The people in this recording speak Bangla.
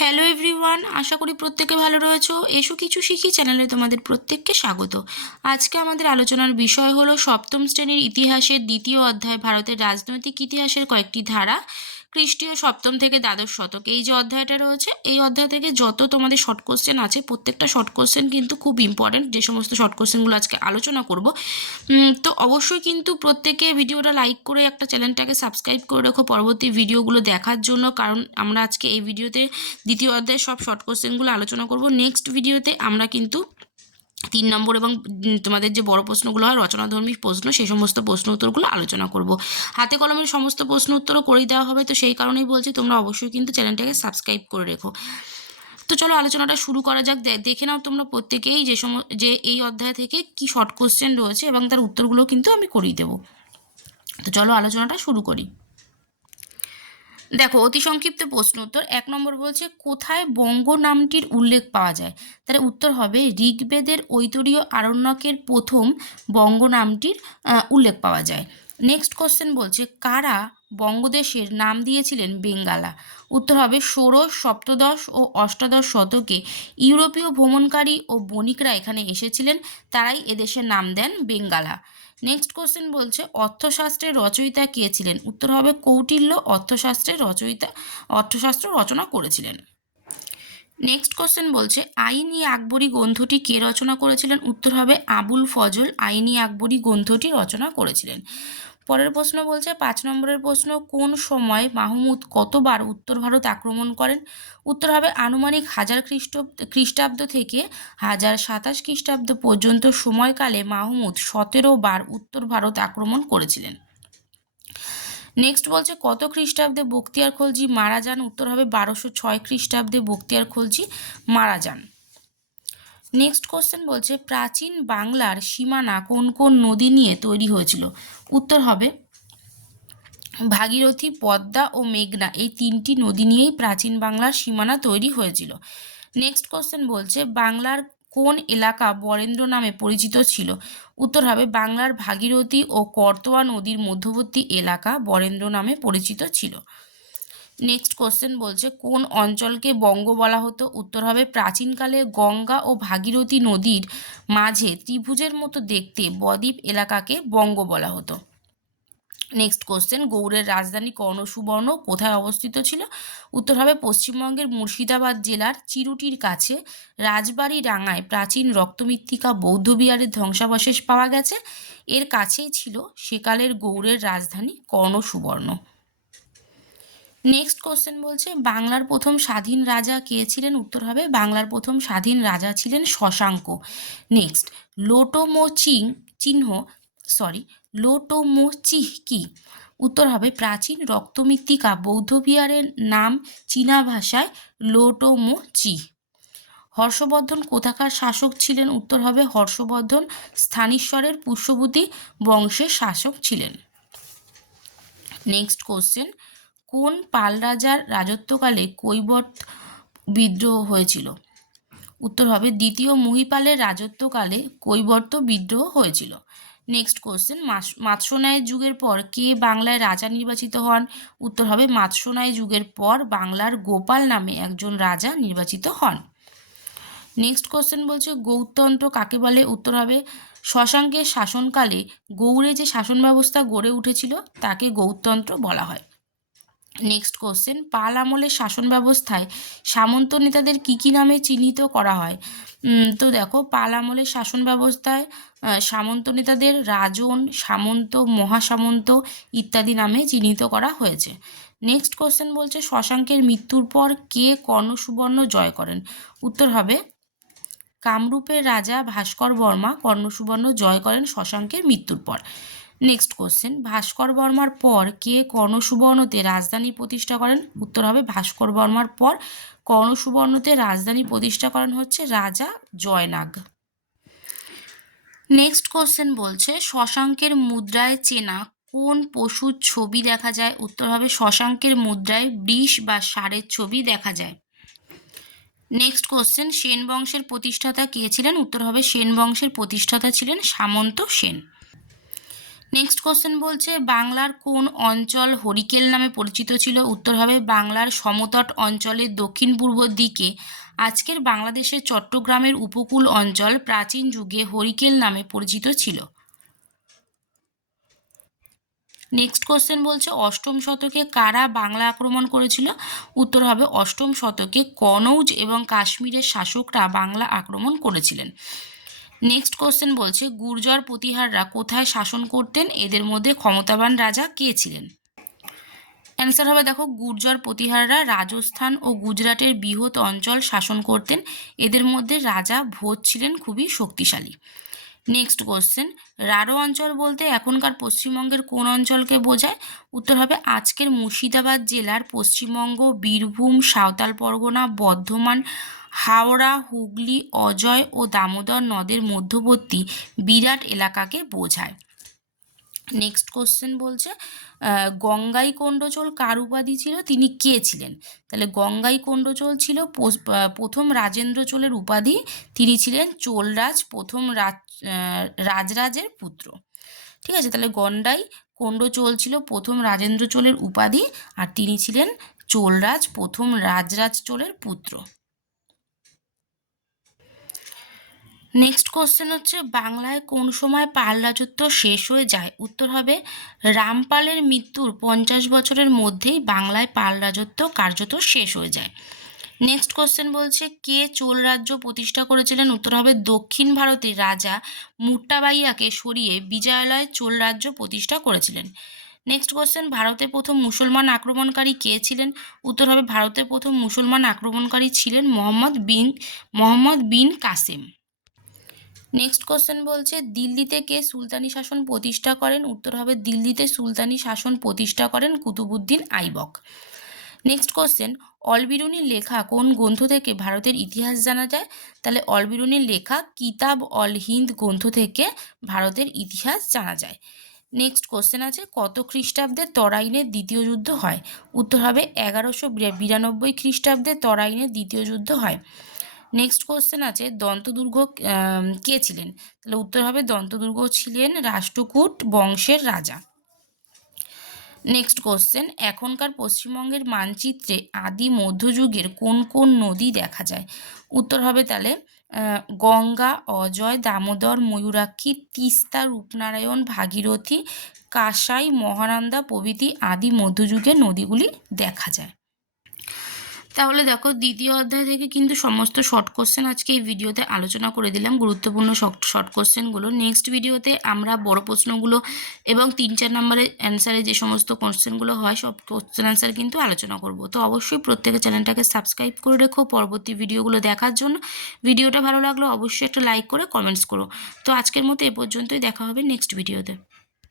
হ্যালো এভরিওয়ান, আশা করি প্রত্যেকে ভালো রয়েছো। এসো কিছু শিখি চ্যানেলে তোমাদের প্রত্যেককে স্বাগত। আজকে আমাদের আলোচনার বিষয় হলো সপ্তম শ্রেণীর ইতিহাসের দ্বিতীয় অধ্যায়, ভারতের রাজনৈতিক ইতিহাসের কয়েকটি ধারা, খ্রিস্টীয় সপ্তম থেকে দ্বাদশ শতক। এই যে অধ্যায়টা রয়েছে, এই অধ্যায় থেকে যত তোমাদের শর্ট কোশ্চেন আছে, প্রত্যেকটা শর্ট কোশ্চেন কিন্তু খুব ইম্পর্টেন্ট। যে সমস্ত শর্ট কোশ্চেনগুলো আজকে আলোচনা করব, তো অবশ্যই কিন্তু প্রত্যেকে ভিডিওটা লাইক করে একটা চ্যানেলটাকে সাবস্ক্রাইব করে রেখো পরবর্তী ভিডিওগুলো দেখার জন্য, কারণ আমরা আজকে এই ভিডিওতে দ্বিতীয় অধ্যায়ের সব শর্ট কোশ্চেনগুলো আলোচনা করব। নেক্সট ভিডিওতে আমরা কিন্তু 3 নম্বর এবং তোমাদের যে বড় প্রশ্নগুলো হয় রচনাধর্মী প্রশ্ন, সেই সমস্ত প্রশ্ন উত্তরগুলো আলোচনা করব। হাতে কলমের সমস্ত প্রশ্ন উত্তরও করে দেওয়া হবে, তো সেই কারণেই বলছি তোমরা অবশ্যই কিন্তু চ্যানেলটাকে সাবস্ক্রাইব করে রেখো। তো চলো আলোচনাটা শুরু করা যাক। দেখে নাও তোমরা প্রত্যেকেই যে এই অধ্যায় থেকে কি শর্ট কোশ্চেন রয়েছে এবং তার উত্তরগুলো কিন্তু আমি করিয়ে দেবো। তো চলো আলোচনাটা শুরু করি। দেখো, অতি সংক্ষিপ্ত প্রশ্ন উত্তর। 1 নম্বর বলছে, কোথায় বঙ্গ নামটির উল্লেখ পাওয়া যায়? তাহলে উত্তর হবে ঋগ্বেদের ঐতরীয় আরণ্যকের প্রথম বঙ্গ নামটির উল্লেখ পাওয়া যায়। নেক্সট কোশ্চেন বলছে, কারা বঙ্গদেশের নাম দিয়েছিলেন বেঙ্গালা? উত্তর হবে ষোড়শ, সপ্তদশ ও অষ্টাদশ শতকে ইউরোপীয় ভ্রমণকারী ও বণিকরা এখানে এসেছিলেন, তারাই এদেশের নাম দেন বেঙ্গালা। নেক্সট কোশ্চেন বলছে, অর্থশাস্ত্রের রচয়িতা কে ছিলেন? উত্তর হবে কৌটিল্য অর্থশাস্ত্র রচনা করেছিলেন। নেক্সট কোশ্চেন বলছে, আইন-ই আকবরী গ্রন্থটি কে রচনা করেছিলেন? উত্তর হবে আবুল ফজল আইন-ই আকবরী গ্রন্থটি রচনা করেছিলেন। পরের প্রশ্ন বলছে 5 নম্বরের প্রশ্ন, কোন সময় মাহমুদ কতবার উত্তর ভারত আক্রমণ করেন? উত্তর হবে আনুমানিক 1000 খ্রিস্টাব্দ থেকে 1027 খ্রিস্টাব্দ পর্যন্ত সময়কালে মাহমুদ 17বার উত্তর ভারত আক্রমণ করেছিলেন। নেক্সট বলছে, কত খ্রিস্টাব্দে বখতিয়ার খলজি মারা যান? উত্তর হবে 1206 খ্রিস্টাব্দে বখতিয়ার খলজি মারা যান। নেক্সট কোশ্চেন বলছে, প্রাচীন বাংলার সীমানা কোন কোন নদী নিয়ে তৈরি হয়েছিল? উত্তর হবে ভাগীরথী, পদ্মা ও মেঘনা, এই 3টি নদী নিয়েই প্রাচীন বাংলার সীমানা তৈরি হয়েছিল। নেক্সট কোশ্চেন বলছে, বাংলার কোন এলাকা বরেন্দ্র নামে পরিচিত ছিল? উত্তর হবে বাংলার ভাগীরথী ও করতোয়া নদীর মধ্যবর্তী এলাকা বরেন্দ্র নামে পরিচিত ছিল। নেক্সট কোশ্চেন বলছে, কোন অঞ্চলকে বঙ্গ বলা হতো? উত্তর হবে প্রাচীনকালে গঙ্গা ও ভাগীরথী নদীর মাঝে ত্রিভুজের মতো দেখতে বদ্বীপ এলাকাকে বঙ্গ বলা হতো। নেক্সট কোশ্চেন, গৌড়ের রাজধানী কর্ণসুবর্ণ কোথায় অবস্থিত ছিল? উত্তর হবে পশ্চিমবঙ্গের মুর্শিদাবাদ জেলার চিরুটির কাছে রাজবাড়ি ডাঙায় প্রাচীন রক্তমৃত্তিকা বৌদ্ধবিহারের ধ্বংসাবশেষ পাওয়া গেছে, এর কাছেই ছিল সেকালের গৌড়ের রাজধানী কর্ণসুবর্ণ। নেক্সট কোশ্চেন বলছে, বাংলার প্রথম স্বাধীন রাজা কে ছিলেন? উত্তর হবে বাংলার প্রথম স্বাধীন রাজা ছিলেন শশাঙ্ক। নেক্সট, লোটোমোচিং চিহ্ন লোটোমোচিহ কি? উত্তর হবে প্রাচীন রক্তমৃত্তিকা বৌদ্ধবিহারের নাম চীনা ভাষায় লোটোমোচিহ। হর্ষবর্ধন কোথাকার শাসক ছিলেন? উত্তর হবে হর্ষবর্ধন স্থানীশ্বরের পুষ্যভূতি বংশের শাসক ছিলেন। নেক্সট কোশ্চেন, কোন পাল রাজার রাজত্বকালে কৈবর্ত বিদ্রোহ হয়েছিল? উত্তর হবে দ্বিতীয় মহিপালের রাজত্বকালে কৈবর্ত বিদ্রোহ হয়েছিল। নেক্সট কোশ্চেন, মাৎস্যন্যায় যুগের পর কে বাংলায় রাজা নির্বাচিত হন? উত্তর হবে মাৎস্যন্যায় যুগের পর বাংলার গোপাল নামে একজন রাজা নির্বাচিত হন। নেক্সট কোশ্চেন বলছে, গৌড়তন্ত্র কাকে বলে? উত্তর হবে শশাঙ্কের শাসনকালে গৌড়ে যে শাসন ব্যবস্থা গড়ে উঠেছিল তাকে গৌড়তন্ত্র বলা হয়। নেক্সট কোশ্চেন, পাল আমলের শাসন ব্যবস্থায় সামন্ত নেতাদের কী কী নামে চিহ্নিত করা হয়? তো দেখো, পাল আমলের শাসন ব্যবস্থায় সামন্ত নেতাদের রাজন, সামন্ত, মহাসামন্ত ইত্যাদি নামে চিহ্নিত করা হয়েছে। নেক্সট কোশ্চেন বলছে, শশাঙ্কের মৃত্যুর পর কে কর্ণসুবর্ণ জয় করেন? উত্তর হবে কামরূপের রাজা ভাস্কর বর্মা কর্ণসুবর্ণ জয় করেন শশাঙ্কের মৃত্যুর পর। নেক্সট কোশ্চেন, ভাস্কর বর্মার পর কে কর্ণসুবর্ণতে রাজধানী প্রতিষ্ঠা করেন? উত্তর হবে ভাস্কর বর্মার পর কর্ণসুবর্ণতে রাজধানী প্রতিষ্ঠা করেন হচ্ছে রাজা জয়নাগ। নেক্সট কোশ্চেন বলছে, শশাঙ্কের মুদ্রায় চেনা কোন পশুর ছবি দেখা যায়? উত্তর হবে শশাঙ্কের মুদ্রায় বৃষ বা ষাঁড়ের ছবি দেখা যায়। নেক্সট কোশ্চেন, সেন বংশের প্রতিষ্ঠাতা কে ছিলেন? উত্তর হবে সেন বংশের প্রতিষ্ঠাতা ছিলেন সামন্ত সেন। নেক্সট কোশ্চেন বলছে বাংলার কোন অঞ্চল হরিকেল নামে পরিচিত ছিল? উত্তর হবে বাংলার সমতট অঞ্চলের দক্ষিণ পূর্ব দিকে আজকের বাংলাদেশের চট্টগ্রামের উপকূল অঞ্চল প্রাচীন যুগে হরিকেল নামে পরিচিত ছিল। নেক্সট কোশ্চেন বলছে অষ্টম শতকে কারা বাংলা আক্রমণ করেছিল? উত্তর হবে অষ্টম শতকে কনৌজ এবং কাশ্মীরের শাসকরা বাংলা আক্রমণ করেছিলেন। নেক্সট কোশ্চেন বলছে গুর্জর প্রতিহাররা কোথায় শাসন করতেন? এদের মধ্যে ক্ষমতাবান রাজা কে ছিলেন? অ্যান্সার হবে দেখো গুর্জর প্রতিহাররা রাজস্থান ও গুজরাটের বৃহৎ অঞ্চল শাসন করতেন। এদের মধ্যে রাজা ভোজ ছিলেন খুবই শক্তিশালী। নেক্সট কোশ্চেন রাঢ় অঞ্চল বলতে এখনকার পশ্চিমবঙ্গের কোন অঞ্চলকে বোঝায়? উত্তর হবে আজকের মুর্শিদাবাদ জেলার পশ্চিমবঙ্গ, বীরভূম, সাঁওতাল পরগনা, বর্ধমান, হাওড়া, হুগলি, অজয় ও দামোদর নদের মধ্যবর্তী বিরাট এলাকাকে বোঝায়। নেক্সট কোশ্চেন বলছে গঙ্গাই কোণ্ডচোল কার উপাধি ছিল? তিনি কে ছিলেন? তাহলে গঙ্গাই কোণ্ডচোল ছিল প্রথম রাজেন্দ্র চোলের উপাধি। তিনি ছিলেন চোলরাজ প্রথম রাজরাজের পুত্র। ঠিক আছে, তাহলে গন্ডাই কোণ্ডচোল ছিল প্রথম রাজেন্দ্র চোলের উপাধি আর তিনি ছিলেন চোলরাজ প্রথম রাজরাজ চোলের পুত্র। নেক্সট কোশ্চেন হচ্ছে বাংলায় কোন সময় পাল রাজত্ব শেষ হয়ে যায়? উত্তর হবে রামপালের মৃত্যুর 50 বছরের মধ্যেই বাংলায় পাল রাজত্ব কার্যত শেষ হয়ে যায়। নেক্সট কোশ্চেন বলছে কে চোল রাজ্য প্রতিষ্ঠা করেছিলেন? উত্তর হবে দক্ষিণ ভারতের রাজা মুট্টাবাইয়াকে সরিয়ে বিজয়ালয় চোল রাজ্য প্রতিষ্ঠা করেছিলেন। নেক্সট কোশ্চেন ভারতে প্রথম মুসলমান আক্রমণকারী কে ছিলেন? উত্তর হবে ভারতের প্রথম মুসলমান আক্রমণকারী ছিলেন মোহাম্মদ বিন কাসেম। নেক্সট কোশ্চেন বলছে দিল্লিতে কে সুলতানি শাসন প্রতিষ্ঠা করেন? উত্তর হবে দিল্লিতে সুলতানি শাসন প্রতিষ্ঠা করেন কুতুবুদ্দিন আইবক। নেক্সট কোশ্চেন অলবিরুনির লেখা কোন গ্রন্থ থেকে ভারতের ইতিহাস জানা যায়? তাহলে অলবিরুনির লেখা কিতাব অল হিন্দ গ্রন্থ থেকে ভারতের ইতিহাস জানা যায়। নেক্সট কোশ্চেন আছে কত খ্রিস্টাব্দে তরাইনের দ্বিতীয় যুদ্ধ হয়? উত্তর হবে 1192 খ্রিস্টাব্দে তরাইনের দ্বিতীয় যুদ্ধ হয়। নেক্সট কোশ্চেন আছে দন্তদুর্গ কে ছিলেন? তাহলে উত্তর হবে দন্তদুর্গ ছিলেন রাষ্ট্রকূট বংশের রাজা। নেক্সট কোশ্চেন এখনকার পশ্চিমবঙ্গের মানচিত্রে আদি মধ্যযুগের কোন কোন নদী দেখা যায়? উত্তর হবে তাহলে গঙ্গা, অজয়, দামোদর, ময়ূরাক্ষী, তিস্তা, রূপনারায়ণ, ভাগীরথী, কাঁসাই, মহানন্দা প্রভৃতি আদি মধ্যযুগের নদীগুলি দেখা যায়। তাহলে দেখো দ্বিতীয় অধ্যায় থেকে কিন্তু সমস্ত শর্ট কোশ্চেন আজকে এই ভিডিওতে আলোচনা করে দিলাম, গুরুত্বপূর্ণ শর্ট কোশ্চেনগুলো। নেক্সট ভিডিওতে আমরা বড় প্রশ্নগুলো এবং 3-4 নম্বরের অ্যান্সারে যে সমস্ত কোশ্চেনগুলো হয় সব কোশ্চেন অ্যান্সার কিন্তু আলোচনা করব। তো অবশ্যই প্রত্যেকে চ্যানেলটাকে সাবস্ক্রাইব করে রেখো পরবর্তী ভিডিওগুলো দেখার জন্য। ভিডিওটা ভালো লাগলে অবশ্যই একটা লাইক করে কমেন্টস করো। তো আজকের মতো এ পর্যন্তই, দেখা হবে নেক্সট ভিডিওতে।